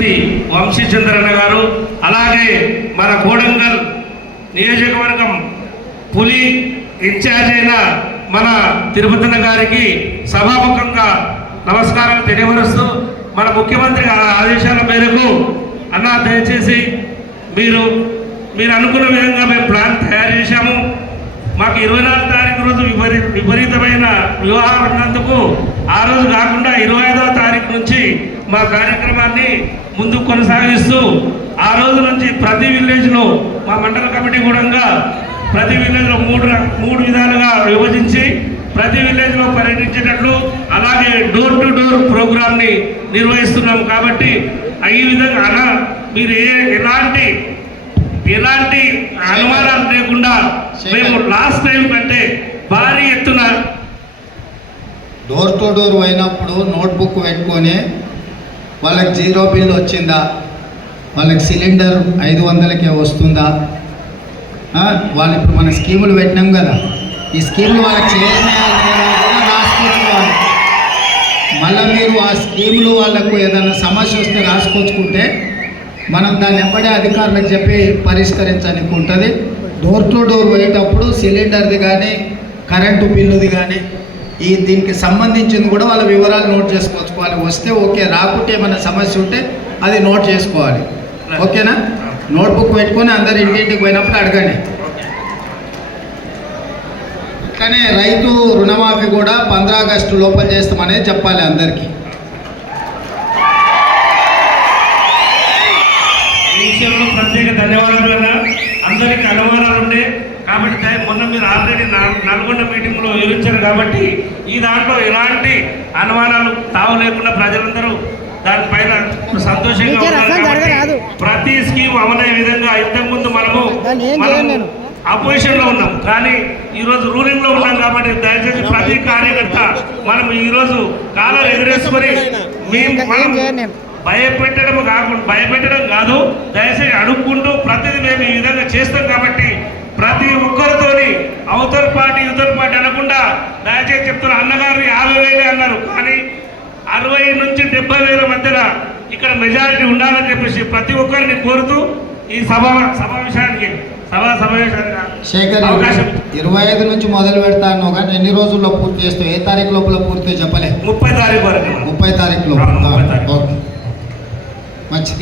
వ్యక్తి వంశీచంద్రన్న గారు, అలాగే మన కోడంగల్ నియోజకవర్గం పులి ఇన్ఛార్జ్ అయిన మన తిరుపతన్న గారికి సభాముఖంగా నమస్కారాలు తెలియపరుస్తూ, మన ముఖ్యమంత్రి ఆదేశాల మేరకు అన్న దయచేసి మీరు అనుకున్న విధంగా మేము ప్లాన్ తయారు చేశాము. మాకు 24వ తారీఖు రోజు విపరీతమైన వివాహం ఉన్నందుకు ఆ రోజు కాకుండా 25వ తారీఖు నుంచి మా కార్యక్రమాన్ని ముందుకు కొనసాగిస్తూ ఆ రోజు నుంచి ప్రతి విలేజ్లో మా మండల కమిటీ కూడా ప్రతి విలేజ్లో మూడు విధాలుగా విభజించి ప్రతి విలేజ్లో పర్యటించేటట్లు, అలాగే డోర్ టు డోర్ ప్రోగ్రామ్ని నిర్వహిస్తున్నాము. కాబట్టి ఈ విధంగా అలా మీరు ఎలాంటి అనుమానాలు లేకుండా మేము లాస్ట్ టైం కంటే భారీ ఎత్తున డోర్ టు డోర్ అయినప్పుడు నోట్బుక్ పెట్టుకొని వాళ్ళకి 0 బిల్ వచ్చిందా, వాళ్ళకి సిలిండర్ 500కే వస్తుందా, వాళ్ళు ఇప్పుడు మన స్కీములు పెట్టినాం కదా, ఈ స్కీములు వాళ్ళకి చేయడానికి రాసుకోవాలి. మళ్ళీ మీరు ఆ స్కీములు వాళ్ళకు ఏదైనా సమస్య వస్తే రాసుకొచ్చుకుంటే మనం దాన్ని ఎప్పుడే అధికారులకు చెప్పి పరిష్కరించడానికి ఉంటుంది. డోర్ టు డోర్ పోయేటప్పుడు సిలిండర్ది కానీ కరెంటు బిల్లుది కానీ దీనికి సంబంధించింది కూడా వాళ్ళ వివరాలు నోట్ చేసుకోవాలి. వస్తే ఓకే, రాకుంటే ఏమైనా సమస్య ఉంటే అది నోట్ చేసుకోవాలి. ఓకేనా? నోట్బుక్ పెట్టుకొని అందరు ఇంటింటికి పోయినప్పుడు అడగండి. కానీ రైతు రుణమాఫీ కూడా 15 ఆగస్టు లోపల చేస్తామనేది చెప్పాలి అందరికీ. ఈ విషయంలో ప్రత్యేక ధన్యవాదాలు అన్న. అందరికీ అనుమానాలు ఉండే కాబట్టి మొన్న మీరు ఆల్రెడీ నల్గొండ మీటింగ్లో వివరించారు కాబట్టి ఈ దాంట్లో ఎలాంటి అనుమానాలు తావు లేకుండా ప్రజలందరూ దానిపైన సంతోషంగా ఉన్నారు. ప్రతి స్కీమ్ అమలయ్యే విధంగా ఇంతకుముందు మనము అపోజిషన్ లో ఉన్నాం, కానీ ఈరోజు రూలింగ్ లో ఉన్నాం. కాబట్టి దయచేసి ప్రతి కార్యకర్త మనం ఈరోజు కాలం ఎదురేసుకొని మనం భయపెట్టడం కాదు, దయచేసి అడుక్కుంటూ ప్రతిదీ మేము ఈ విధంగా చేస్తాం. కాబట్టి ప్రతి ఒక్కరితోని అవతల పార్టీ యువతల పార్టీ అనకుండా దయచేసి చెప్తున్నా, అన్నగారు 50,000 అన్నారు, కానీ 60 నుంచి 70,000 మధ్యలో ఇక్కడ మెజారిటీ ఉండాలని చెప్పేసి ప్రతి ఒక్కరిని కోరుతూ ఈ సమావేశానికి శేఖర్ 25 నుంచి మొదలు పెడతాను, కానీ ఎన్ని రోజుల్లో పూర్తి చేస్తావు? ఏ తారీఖు లోపల పూర్తి చెప్పలే? 30 తారీఖు వరకు. 30 తారీఖు లోపల.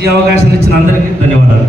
ఈ అవకాశం ఇచ్చిన అందరికీ ధన్యవాదాలు.